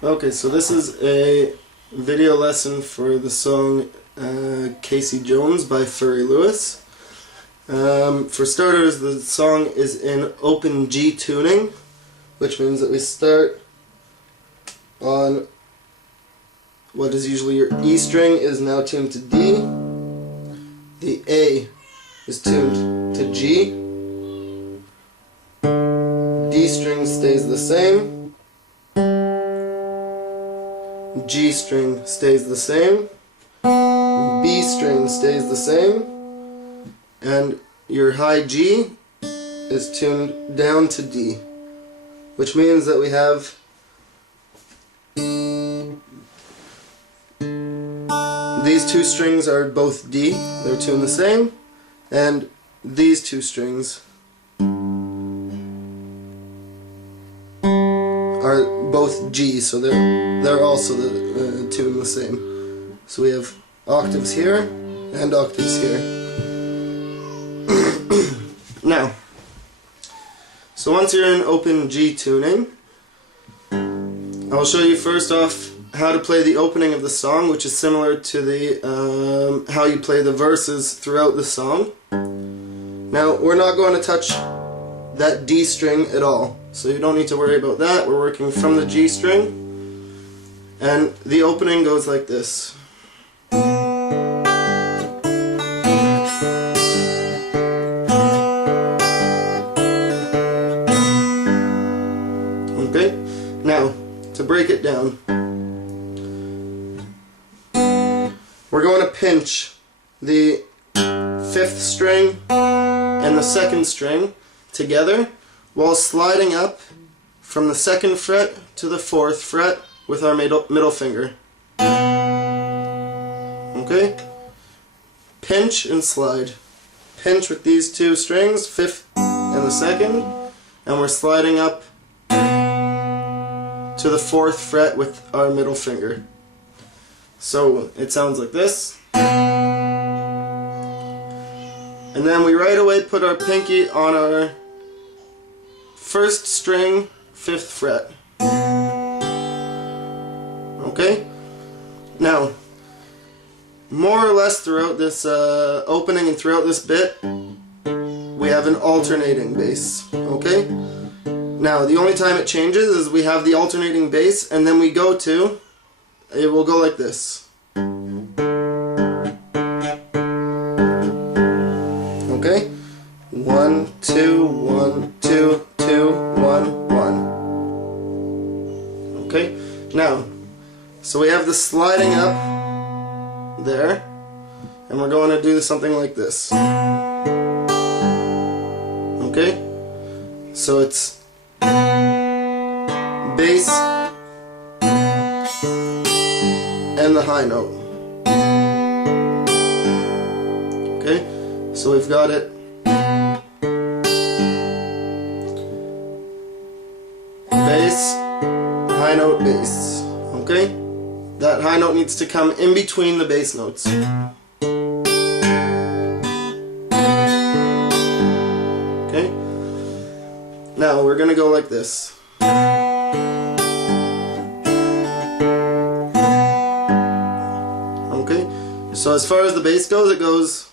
Okay, so this is a video lesson for the song Kassie Jones by Furry Lewis. For starters, the song is in open G tuning, which means that we start on what is usually your E string is now tuned to D. The A is tuned to G. D string stays the same. G string stays the same. B string stays the same. And your high G is tuned down to D, which means that we have these two strings are both D, they're tuned the same, and these two strings are both G, so they're also tuned the same. So we have octaves here and octaves here. Now, so once you're in open G tuning, I'll show you first off how to play the opening of the song, which is similar to the how you play the verses throughout the song. Now, we're not going to touch that D string at all, so you don't need to worry about that. We're working from the G string, and the opening goes like this. Okay, now to break it down, we're going to pinch the 5th string and the 2nd string together while sliding up from the 2nd fret to the 4th fret with our middle finger. Okay? Pinch and slide. Pinch with these two strings, 5th and the 2nd, and we're sliding up to the 4th fret with our middle finger. So it sounds like this. And then we right away put our pinky on our 1st string, 5th fret. Okay? Now, more or less throughout this opening and throughout this bit, we have an alternating bass. Okay? Now, the only time it changes is we have the alternating bass, and then we go to, it will go like this. Okay? 1, 2, 1, 2, 2, 1, 1. Okay? Now, so we have the sliding up there, and we're going to do something like this. Okay? So it's bass and the high note. Okay? So we've got it bass, high note, bass. Okay? That high note needs to come in between the bass notes. Okay? Now we're gonna go like this. Okay? So as far as the bass goes, it goes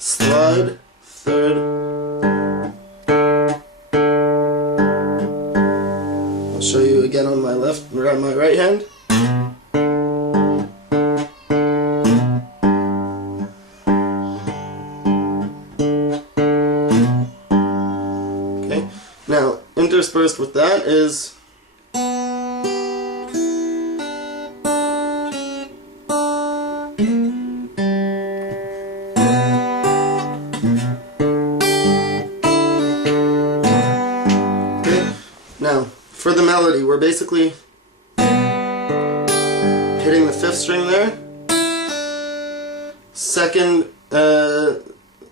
slide, 3rd. I'll show you again on my left or on my right hand. Okay. Now, interspersed with that is now, for the melody, we're basically hitting the 5th string there.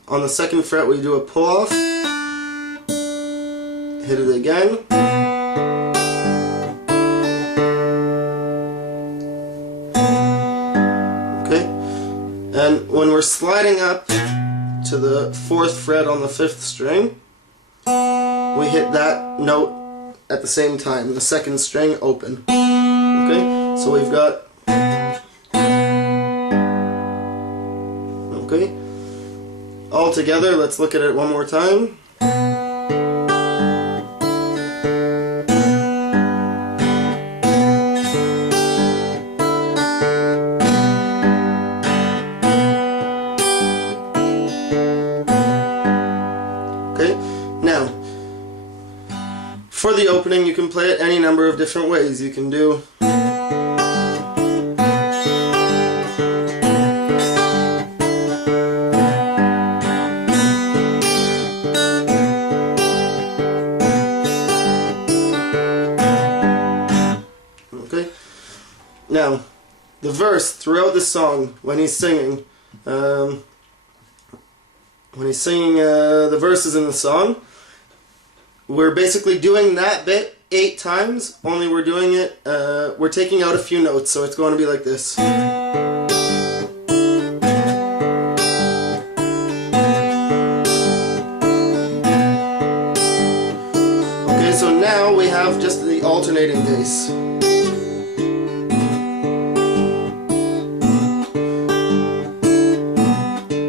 On the 2nd fret we do a pull off. Hit it again. Okay? And when we're sliding up to the 4th fret on the 5th string, we hit that note at the same time, the 2nd string open. Okay, so we've got, okay, all together. Let's look at it one more time. Now, for the opening, you can play it any number of different ways. You can do okay. Now, the verse throughout the song, when he's singing, the verses in the song, we're basically doing that bit 8 times, only we're doing it, we're taking out a few notes, so it's going to be like this. Okay, so now we have just the alternating bass.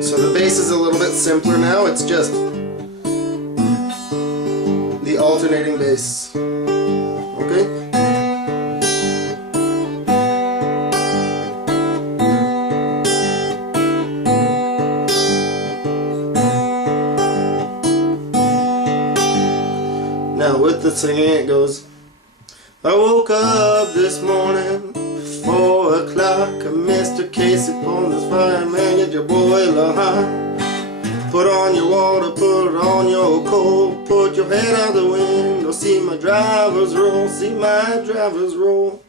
So the bass is a little bit simpler now, it's just the alternating bass. Okay? Now with the singing it goes, I woke up this morning 4 o'clock, Mr. Casey pulled this fire, man, get your boiler hot. Put on your water, put on your coat, put your head out the window, see my drivers roll, see my drivers roll.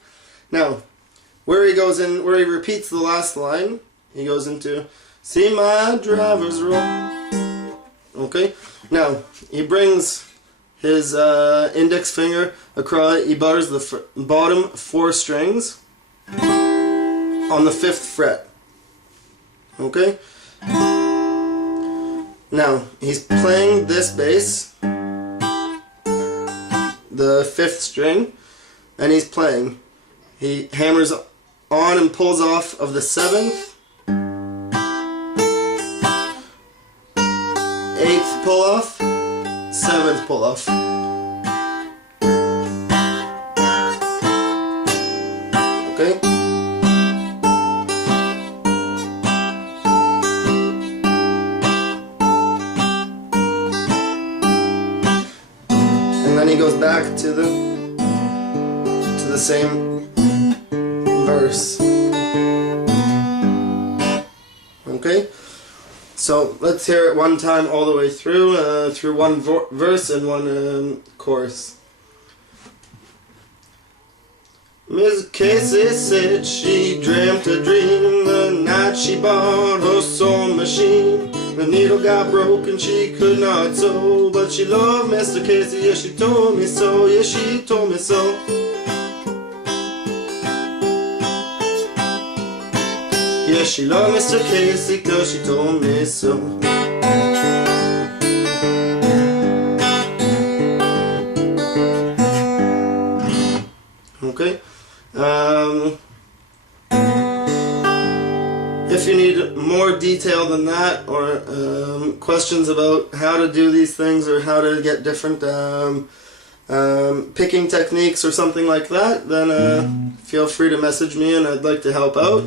Now, where he goes in, where he repeats the last line, he goes into, see my drivers roll. Okay? Now, he brings his index finger across, he bars the bottom 4 strings on the 5th fret. Okay? Now, he's playing this bass, the 5th string, and he's playing. He hammers on and pulls off of the 7th, 8th pull off, 7th pull off. Okay? And then he goes back to the same verse. Okay? So let's hear it one time all the way through one verse and one chorus. Miss Cassie said she dreamt a dream the night she bought her sewing machine. The needle got broken, she could not sew, but she loved Mr. Casey, yes she told me so, yes she told me so. Yes, she loved Mr. Casey, 'cause she told me so. Okay. If you need more detail than that, or questions about how to do these things, or how to get different picking techniques or something like that, then feel free to message me and I'd like to help out.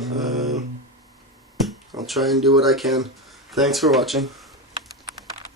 I'll try and do what I can. Thanks for watching.